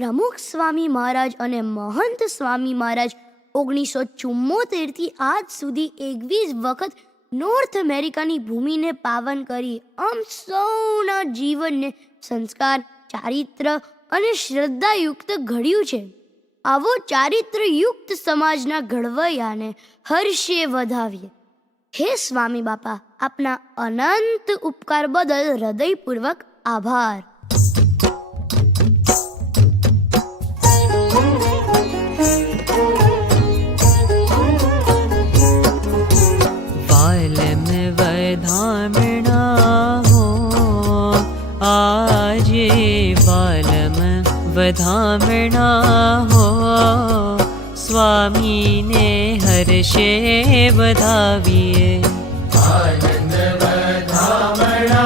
પ્રમુખ સ્વામી મહારાજ અને મહંત સ્વામી મહારાજ 1974થી આજ સુધી 21 વખત નોર્થ અમેરિકાની ભૂમિને પાવન કરી સૌના જીવનને સંસ્કાર, ચારિત્ર અને શ્રદ્ધાયુક્ત ઘડ્યું છે. આવો ચારિત્રયુક્ત સમાજના ઘડવૈયાને હર્ષે વધાવીએ. હે સ્વામી બાપા, આપના અનંત ઉપકાર બદલ હૃદયપૂર્વક આભાર. વધામણા હો સ્વામીને હર્ષે વધાવીએ. આનંદ વધામણા